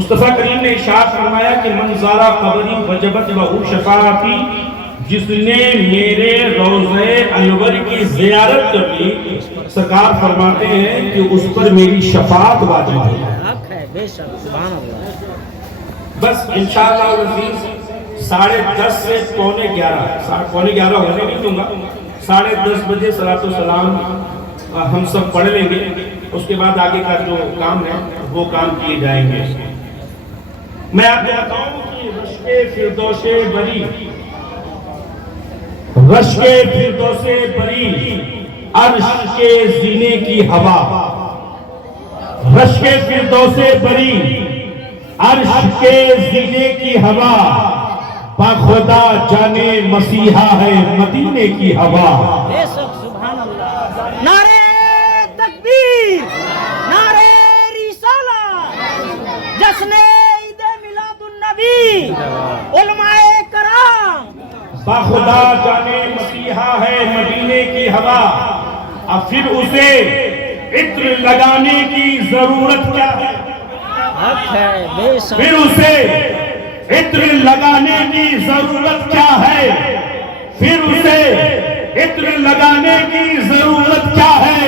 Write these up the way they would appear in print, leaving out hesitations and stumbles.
مصطفیٰ کریم نے ارشاد فرمایا کہ من زارا قبری وجبت لہو شفاعتی، جس نے میرے روضہ انور کی زیارت کر لی، سرکار فرماتے ہیں کہ اس پر میری شفاعت واجب ہے۔ بے شک، سبحان اللہ۔ بس انشاءاللہ العزیز 10:30 سے پونے 11 ہونے نہیں دوں گا، 10:30 بجے صلاۃ و سلام ہم سب پڑھ لیں گے، اس کے بعد آگے کا جو کام ہے وہ کام کیے جائیں گے۔ میں آپ کو بتاؤں کہ رشک فردوس بری، رشک فردوس بری، عرش کے زینے کی ہوا، رشک فردوس بری، عرش کے زینے کی ہوا، بخدا جانے مسیحا ہے مدینے کی ہوا۔ بے شک، سبحان اللہ۔ نعرہ تکبیر، نعرہ رسالت، جشن عید میلاد النبی، علماء کرام، بخدا جانے مسیحا ہے مدینے کی ہوا۔ اب پھر اسے عطر لگانے کی ضرورت کیا ہے؟ حق ہے، بے شک۔ پھر اسے عطر لگانے کی ضرورت کیا ہے؟ پھر اسے عطر لگانے کی ضرورت کیا ہے؟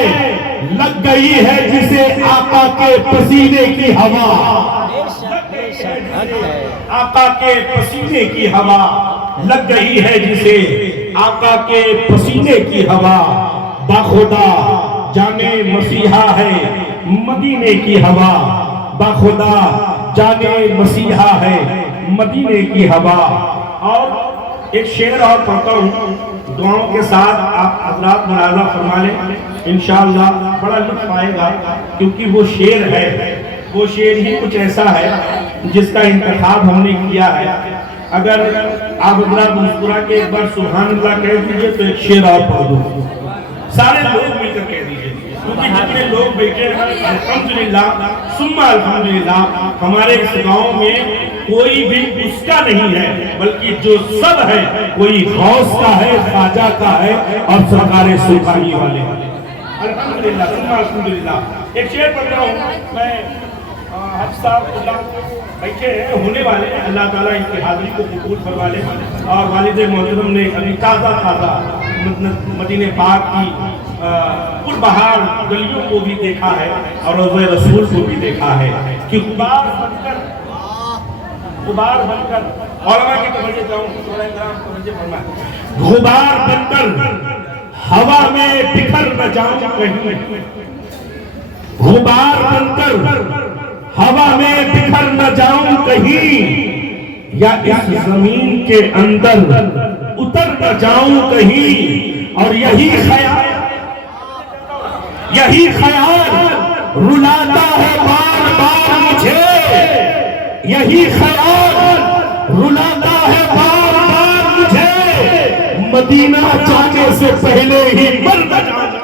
لگ گئی ہے جسے آقا کے پسینے کی ہوا، بے شک، بے شک، حق ہے۔ آقا کے پسینے کی ہوا لگ گئی ہے جسے آقا کے پسینے کی ہوا، بخدا جانے مسیحا ہے مدینے کی ہوا، بخدا جانے مسیحا ہے مدینے کی ہوا۔ اور ایک شعر اور پڑھتا ہوں، دعاؤں کے ساتھ آپ حضرات ملاحظہ فرما لیں، انشاءاللہ بڑا لطف آئے گا، کیونکہ وہ شعر ہے، وہ شعر ہی کچھ ایسا ہے جس کا انتخاب ہم نے کیا ہے۔ اگر آپ حضرات مسکرا کے ایک بار سبحان اللہ کہہ دیجئے تو ایک شعر اور پڑھ دوں، سارے لوگ مل کر کہہ دیجئے، کیونکہ جتنے لوگ بیٹھے ہیں الحمدللہ ثم الحمدللہ، ہمارے اس گاؤں میں کوئی بھی اس کا نہیں ہے، بلکہ جو سب ہے کوئی غوث کا ہے، خواجہ کا ہے اور سرکار سلطانی والے ہیں۔ الحمدللہ ثم الحمدللہ۔ ایک شعر پڑھ رہا ہوں میں، حج صاحب اللہ بیٹھے ہیں، ہونے والے ہیں، اللہ تعالیٰ ان کی حاضری کو قبول فرما لے، اور والد محترم نے ابھی تازہ مدینہ پاک کی پور بہار گلیوں کو بھی دیکھا ہے اور روضہ رسول کو بھی دیکھا ہے کہ غبار بن کر علماء کی توجہ چاہوں، غبار بن کر ہوا میں بکھر نہ جاؤں کہیں، غبار بن کر ہوا میں بکھر نہ جاؤں کہیں، یا اس زمین کے اندر اتر نہ جاؤں کہیں، اور یہی خیال رلاتا ہے بار بار مجھے، یہی خیال رلاتا ہے بار بار مجھے، مدینہ جانے سے پہلے ہی مر نہ جانا،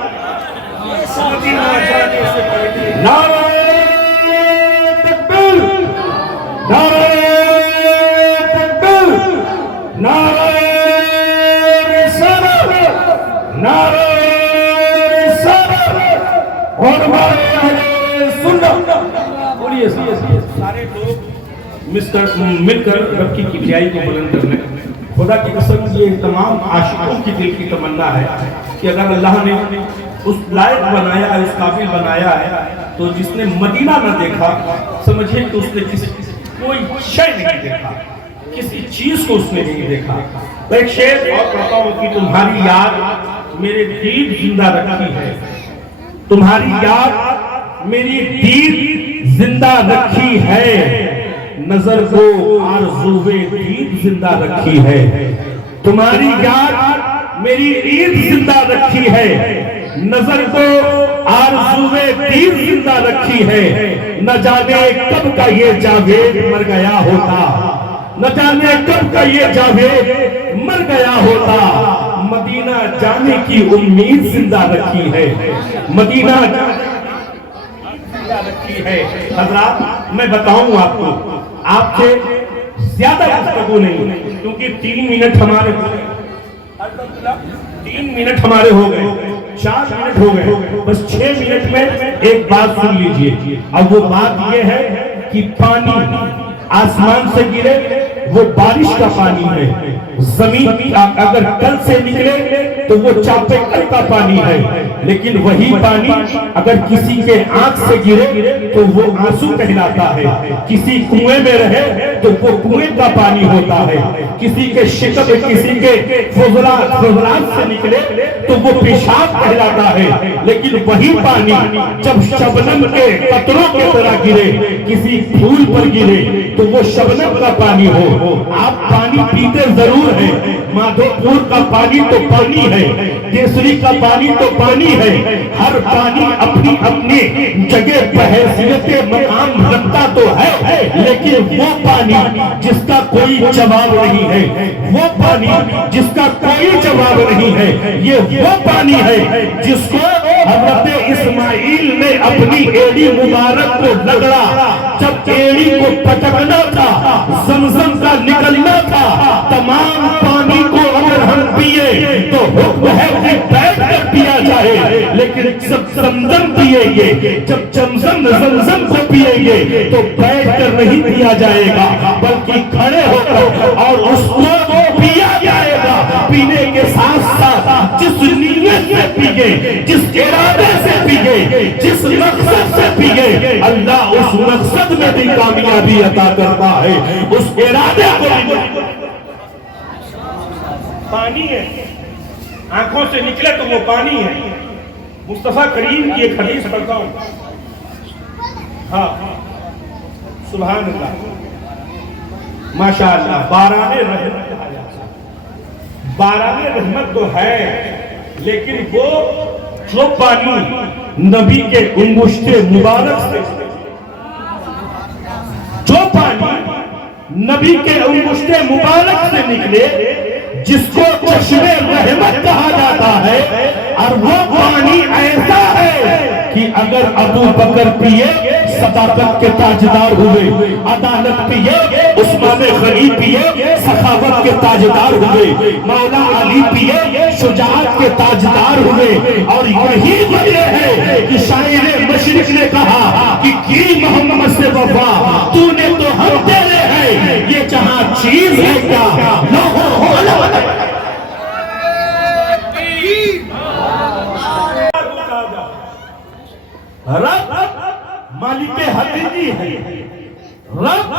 مدینہ جانے سے پہلے۔ نعرہ تکبیر، نعرہ تکبیر، نعرہ رسالت، نعرہ اور بولیے سارے لوگ مل کر رب کی کبریائی کو بلند کرنے۔ خدا کی قسم یہ تمام عاشقوں کی دل کی تمنا ہے کہ اگر اللہ نے اس لائق بنایا، اس قابل بنایا ہے، تو جس نے مدینہ نہ دیکھا سمجھے کہ اس نے کوئی شے نہیں دیکھا، کسی چیز کو اس نے نہیں دیکھا۔ ایک شعر اور پڑھتا ہوں کہ تمہاری یاد میرے دید زندہ رکھی ہے، تمہاری یاد میری دید زندہ رکھی ہے، نظر کو آرزوئے دید زندہ رکھی ہے، تمہاری یاد میری عید زندہ رکھی ہے، نظر کو آرزوئے دید زندہ رکھی ہے، نہ جانے کب کا یہ جاوید مر گیا ہوتا، نہ جانے کب کا یہ جاوید مر گیا ہوتا، مدینہ جانے کی امید زندہ رکھی ہے، مدینہ زندہ رکھی ہے۔ حضرات میں بتاؤں آپ کو، آپ سے زیادہ گفتگو نہیں، کیونکہ 3 منٹ ہمارے ہو گئے، 3 منٹ ہمارے ہو گئے، 4 منٹ ہو گئے، بس 6 منٹ میں ایک بات سن لیجئے۔ اب وہ بات یہ ہے کہ پانی آسمان سے گرے وہ بارش کا پانی ہے، زمین اگر کل سے نکلے تو وہ چاپے کل کا پانی ہے، لیکن وہی پانی اگر کسی کے آنکھ سے گرے تو وہ آنسو کہلاتا ہے، کسی کنویں میں رہے تو وہ کنویں کا پانی ہوتا ہے، کسی کے شکم کسی کے فضلات سے نکلے تو وہ پیشاب کہلاتا ہے، لیکن وہی پانی جب شبنم کے قطروں کی طرح گرے کسی پھول پر گرے تو وہ شبنم کا پانی ہو۔ آپ پانی پیتے ضرور ہیں، مادھو پور کا پانی تو پانی ہے، کیسری کا پانی تو پانی ہے، ہر پانی اپنی اپنی جگہ بحیثیت مقام رکھتا تو ہے، لیکن وہ پانی جس کا کوئی جواب نہیں ہے، وہ پانی جس کا کوئی جواب نہیں ہے، یہ وہ پانی ہے جس کو حضرت اسماعیل نے اپنی ایڑی مبارک کو رگڑا، جب ایڑی کو پٹکنا تھا، زمزم کا نکلنا تھا، تمام پانی کو اگر ہم پیے تو حکم ہے کہ بیٹھ کر پیا جائے، لیکن جب زمزم پیئیں گے، جب زمزم کو پیئیں گے تو بیٹھ کر نہیں پیا جائے گا بلکہ کھڑے ہو کر اور اس کو پیا جائے گا۔ پینے کے ساتھ ساتھ جس نیت سے پیے، جس ارادے سے پیے، جس مقصد سے پیے، اللہ اس مقصد میں بھی کامیابی عطا کرتا ہے، اس ارادے کو بھی۔ پانی ہے، آنکھوں سے نکلے تو وہ پانی ہے۔ مصطفیٰ کریم کی ایک حدیث پڑھتا ہوں، ہاں سبحان اللہ ماشاءاللہ، باران رحمت تو ہے، لیکن وہ جو پانی نبی کے انگشت مبارک سے، جو پانی نبی کے انگشت مبارک سے نکلے جس کو چشم رحمت کہا جاتا ہے، اور وہ پانی ایسا ہے کہ اگر ابو بکر پیے صداقت کے تاجدار ہوئے، عدالت پیے عثمان غنی پیے سخاوت کے تاجدار ہوئے، مولا علی پیے شجاعت کے تاجدار ہوئے۔ اور یہی وجہ ہے کہ شاعر مشرق نے کہا کہ کی محمد سے وفا، تو نے تو ہم تیرے ہیں، یہ جہاں چیز ہے کیا لوگوں رب مالک حقیقی ہے، رب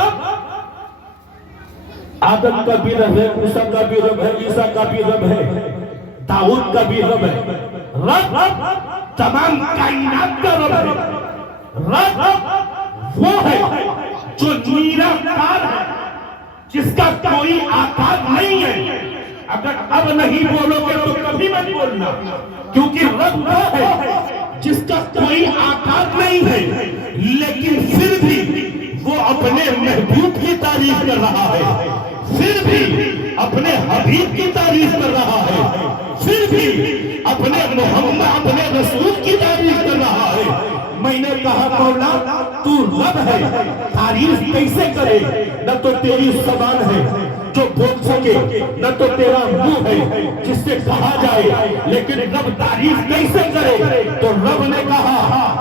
آدم کا بھی رب ہے، موسیٰ کا بھی رب ہے، عیسیٰ کا بھی رب ہے، داؤد کا بھی رب ہے، رب تمام کائنات کا رب ہے، رب وہ ہے جو نیرا کار ہے، جس کا کوئی آقاب نہیں ہے۔ اگر اب نہیں بولو گے تو کبھی مت بولنا، کیونکہ رب وہ ہے جس کا کوئی آقاب نہیں ہے، لیکن پھر بھی وہ اپنے محبوب کی تعریف کر رہا ہے، پھر بھی اپنے حبیب کی تعریف کر رہا ہے، پھر بھی اپنے محمد اپنے رسول کی تعریف کر رہا ہے۔ میں نے کہا مولا تو رب ہے، تعریف کیسے کرے؟ نہ تو تیری زبان ہے جو بول سکے، نہ تو تیرا منہ ہے جس سے کہا جائے، لیکن رب تعریف کیسے کرے؟ تو رب نے کہا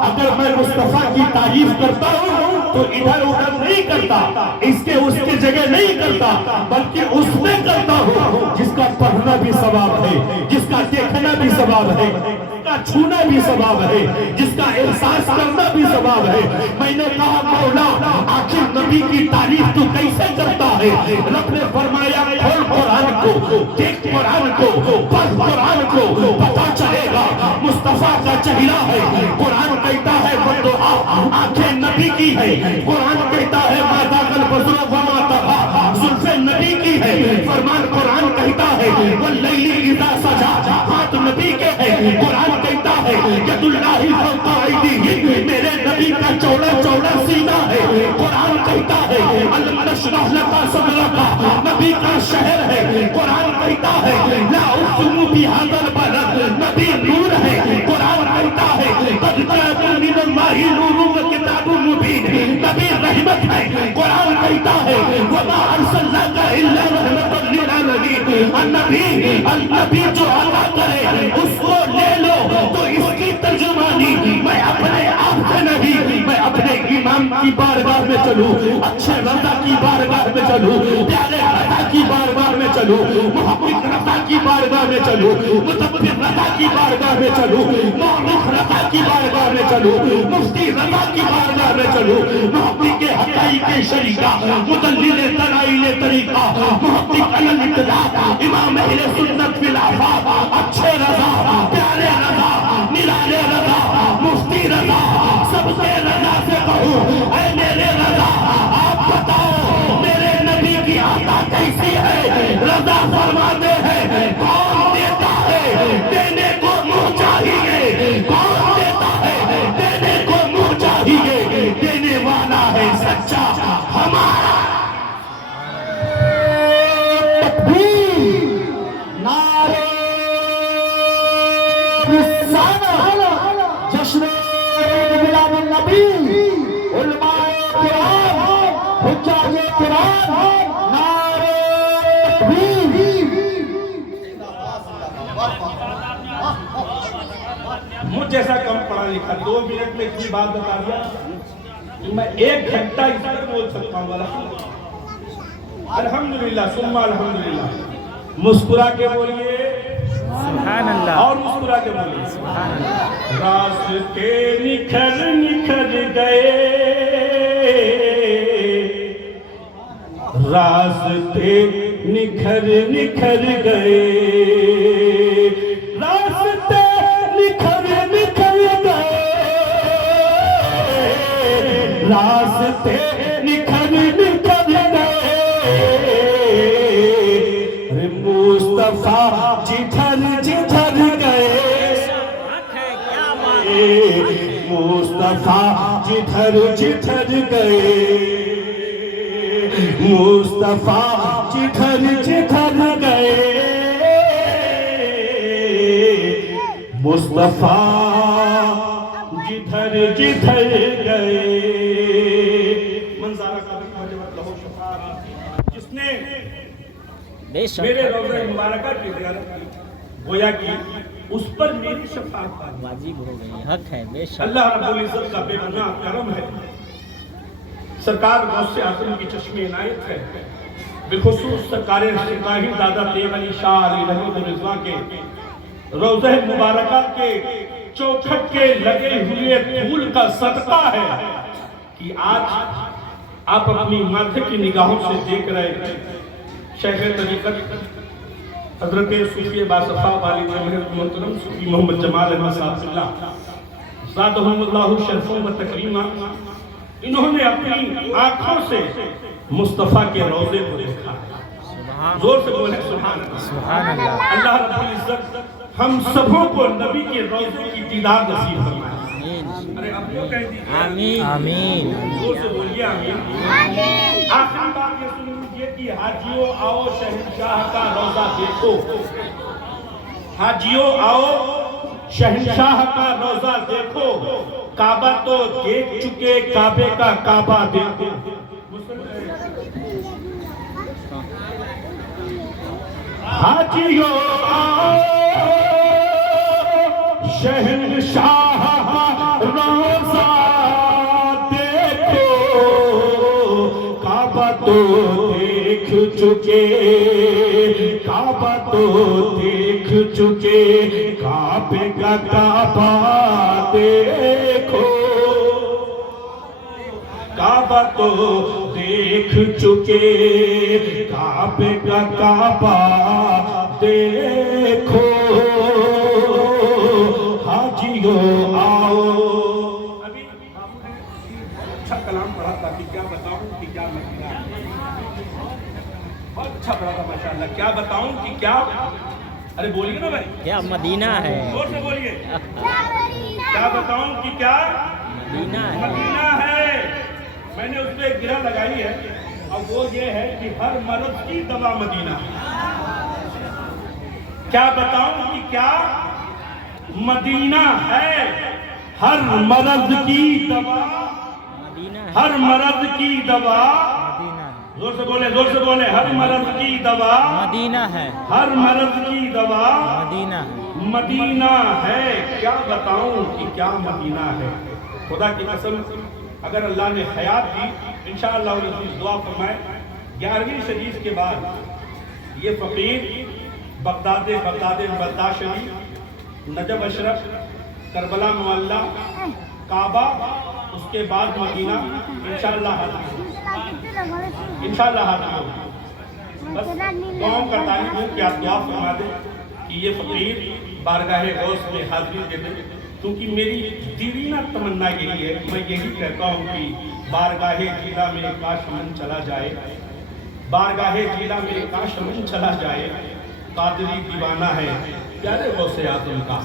اگر میں مصطفیٰ کی تعریف کرتا ہوں تو ادھر ادھر نہیں کرتا، اس کے جگہ نہیں کرتا، بلکہ اس میں کرتا ہوں جس کا پڑھنا بھی ثواب ہے، جس کا دیکھنا بھی ثواب ہے، جس کا چھونا بھی ثواب ہے، جس کا احساس کرنا بھی ثواب ہے۔ میں نے کہا مولا آخر نبی کی تعریف تو کیسے کرتا ہے؟ رب نے فرمایا کھول قرآن کو، دیکھ قرآن کو، پڑھ قرآن کو، پتا چلے گا مصطفیٰ کا چہرہ ہے۔ قرآن کہتا ہے وہ دعا آنکھیں نبی کی ہے، قرآن کہتا ہے ما ذاق البصر وما طغى، زلفیں نبی کی ہے، فرمان قرآن کہتا ہے واللیل اذا سجا، ہاتھ نبی کے ہے، قرآن کہتا ہے ید اللہ فوق ایدیہم، میرے نبی کا چوڑا چوڑا سینہ ہے، قرآن کہتا ہے الم نشرح لک صدرک، نبی کا شہر ہے، قرآن کہتا ہے لا اقسم بہذا البلد، نبی نور ہے، قرآن کہتا ہے قد جاءکم من اللہ نور وکتاب مبین، نبی رحمت ہے، قرآن کہتا ہے وما ارسلناک الا رحمۃ للعالمین، النبی جو عطا کرے اس کو لے لو، تو اس کی ترجمانی میں اپنے آپ سے نہیں، میں اپنے امام کی بارگاہ میں چلوں اچھے رضا کی بارگاہ میں چلوں پیارے رضا کی بارگاہ میں چلوں محمد رضا کی بارگاہ میں چلوں متبر رضا کی بارگاہ میں چلوں مولوی رضا کی بارگاہ میں چلوں مفتی رضا کی بارگاہ میں چلوں محقق کے حقائق شریعہ مدلل دلائل طریقہ محقق الانقلاب امام اہل سنت فی الآفاق اچھے رضا پیارے رضا نرالے رضا مفتی رضا سب سے رضا سے کہوں اے میرے رضا آپ بتاؤ میرے نبی کی عطا کیسی ہے رضا فرماتے ہیں کون دیتا ہے دینے کو منہ چاہیے کون دیتا ہے دینے کو منہ چاہیے دینے والا ہے سچا ہمارا تکبیر نعرہ رسالت جشن میلاد النبی علماء کرام حجاج کرام نعرہ تکبیر مجھ جیسا کم پڑھا لکھا 2 منٹ میں اتنی بات بتا دیا کہ میں 1 گھنٹہ اس پر بول سکتا ہوں الحمدللہ ثم الحمدللہ مسکرا کے بولیے سبحان اللہ اور مسکرا کے بولیے سبحان اللہ راستے نکھر نکھر گئے راستے نکھر نکھر گئے راستے نکھر نکھر گئے راستے نکھر نکھر گئے مصطفیٰ جدھر جدھر گئے مصطفیٰ جدھر جدھر گئے مصطفیٰ جدھر جدھر گئے مصطفیٰ جدھر جدھر گئے منظارہ کا لہو شفاعت جس نے بے شک میرے روضہ مبارکہ کی زیارت کی گویا کی اس پر میری شفاعت پائی واجب ہو گئی حق ہے بے شک اللہ رب العزت کا بے پناہ کرم ہے سرکار غوث اعظم کی چشم عنایت ہے بالخصوص سرکار سپاہی دادا تیغ علی شاہ علی رحمت الرضا کے روضہ مبارکہ کے چوکھٹ کے لگے ہوئے پھول کا صدقہ ہے کہ آج آپ اپنی ماتھے کی نگاہوں سے دیکھ رہے ہیں شیخ طریقت حضرت صوفی باصفا والد محترم صوفی محمد جمال احمد صاحب اللہ زادہم اللہ شرفوں و تکریمہ انہوں نے اپنی آنکھوں سے مصطفیٰ کے روضے کو دیکھا زور سے بولے سبحان اللہ سبحان اللہ اللہ رب العزت ہم سبوں کو نبی کے روضے کی دیدار نصیب فرمائے ارے اب کیوں کہہ دیجئے آمین آمین زور سے بولیے آمین آخری بات یہ سن لیجئے کہ حاجیوں آؤ شہنشاہ کا روضہ دیکھو حاجیوں آؤ شہنشاہ کا روضہ دیکھو کعبہ تو دیکھ چکے کعبے کا کعبہ دیکھو حاجیوں آؤ شہنشاہ روضہ دیکھو کعبہ تو دیکھ چکے کعبہ تو دیکھ چکے کعبے کا کعبہ دیکھو کعبہ تو دیکھ چکے کعبے کا کعبہ دیکھو حاجیوں آؤ ابھی اچھا کلام پڑھا تھا کہ کیا بتاؤں کہ کیا مدینہ ہے بہت اچھا پڑھا تھا ماشاءاللہ کیا بتاؤں کہ کیا ارے بولیے نا بھائی کیا مدینہ ہے زور سے بولیے کیا بتاؤں کہ کیا مدینہ ہے مدینہ ہے میں نے اس پہ ایک گرہ لگائی ہے اور وہ یہ ہے کہ ہر مرض کی دوا مدینہ ہے کیا بتاؤں کہ کیا مدینہ ہے ہر مرض کی دوا مدینہ ہے ہر مرض کی دوا مدینہ ہے زور سے بولے ہر مرض کی دوا مدینہ ہے ہر مرض کی دوا مدینہ ہے مدینہ ہے کیا بتاؤں کہ کیا مدینہ ہے خدا کی قسم اگر اللہ نے حیات دی انشاءاللہ العزیز دعا فرمائے 11ویں شریف کے بعد یہ فقیر بغداد بغداد شریف نجف اشرف کربلا معلّہ کعبہ اس کے بعد مدینہ انشاءاللہ حاضر ہوگا بس دعاؤں کا تعلق ہوں کہ آپ دعا فرما دیں کہ یہ فقیر بارگاہ غوث میں حاضری دے دیں کیونکہ میری دیرینہ تمنا یہی ہے میں یہی کہتا ہوں کہ بارگاہ جیلہ میں کاش من چلا جائے بارگاہ جیلہ میں کاش من چلا جائے قادری دیوانہ ہے پیارے غوث اعظم کا